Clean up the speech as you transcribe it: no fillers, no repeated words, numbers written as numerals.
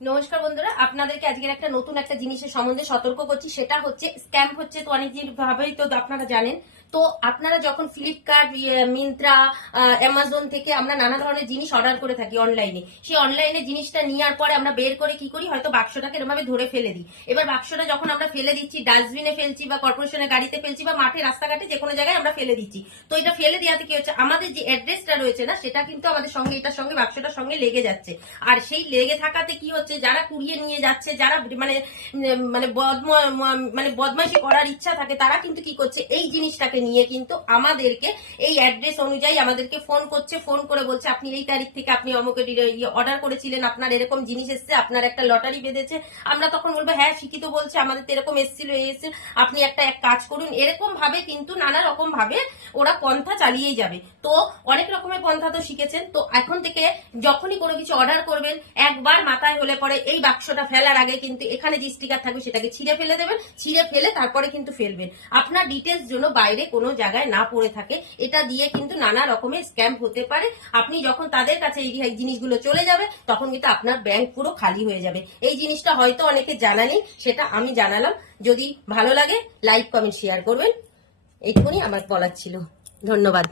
নমস্কার বন্ধুরা, আপনাদেরকে আজকের একটা নতুন একটা জিনিসের সম্বন্ধে সতর্ক করছি। সেটা হচ্ছে স্ক্যাম হচ্ছে। তো অনেক ভাবেই তো আপনারা জানেন। তো আপনারা যখন ফ্লিপকার্ট, মিন্ত্রা, অ্যামাজন থেকে আমরা নানা ধরনের জিনিস অর্ডার করে থাকি অনলাইনে, সেই অনলাইনে জিনিসটা নেওয়ার পরে আমরা বের করে কি করি, হয়তো বাক্সটাকে এরকম ভাবে ধরে ফেলে দিই। এবার বাক্সটা যখন আমরা ফেলে দিচ্ছি, ডাস্টবিনে ফেলছি বা কর্পোরেশনের গাড়িতে ফেলছি বা মাঠে রাস্তাঘাটে যে কোনো জায়গায় আমরা ফেলে দিচ্ছি। তো এটা ফেলে দেওয়াতে কি হচ্ছে, আমাদের যে অ্যাড্রেসটা রয়েছে না, সেটা কিন্তু আমাদের সঙ্গে, এটার সঙ্গে বাক্সটার সঙ্গে লেগে যাচ্ছে। আর সেই লেগে থাকাতে কি হচ্ছে, যারা কুড়িয়ে নিয়ে যাচ্ছে, যারা মানে মানে মানে বদমাইশি করার ইচ্ছা থাকে, তারা কিন্তু কি করছে, এই জিনিসটাকে নিয়ে কিন্তু আমাদেরকে এই অ্যাড্রেস অনুযায়ী আমাদেরকে ফোন করছে। ফোন করে বলছে আপনি এই তারিখ থেকে আপনি অমুকে অর্ডার করেছিলেন, আপনার এরকম জিনিস এসছে, আপনার একটা লটারি বেঁধেছে। আমরা তখন বলবো হ্যাঁ শিক্ষিত বলছে, আমাদের তো এরকম এসেছিল, এসে আপনি একটা এক কাজ করুন। এরকম ভাবে কিন্তু নানা রকম ভাবে ওরা পন্থা চালিয়েই যাবে। তো অনেক রকমের পন্থা তো শিখেছেন। তো এখন থেকে যখনই কোনো কিছু অর্ডার করবেন, একবার মাথায় হলে পরে এই বাক্সটা ফেলার আগে কিন্তু এখানে যে স্টিকার থাকবে সেটাকে ছিঁড়ে ফেলে দেবেন। ছিঁড়ে ফেলে তারপরে কিন্তু ফেলবেন, আপনার ডিটেলস যেন বাইরে কোনো জায়গায় না পড়ে থাকে। এটা দিয়ে কিন্তু নানা রকমের স্ক্যাম হতে পারে। আপনি যখন তাদের কাছে এই জিনিসগুলো চলে যাবে, তখন কিন্তু আপনার ব্যাংক পুরো খালি হয়ে যাবে। এই জিনিসটা হয়তো অনেকে জানা নেই, সেটা আমি জানালাম। যদি ভালো লাগে লাইক, কমেন্ট, শেয়ার করবেন। এইটুকুনি আমার বলার ছিল। ধন্যবাদ।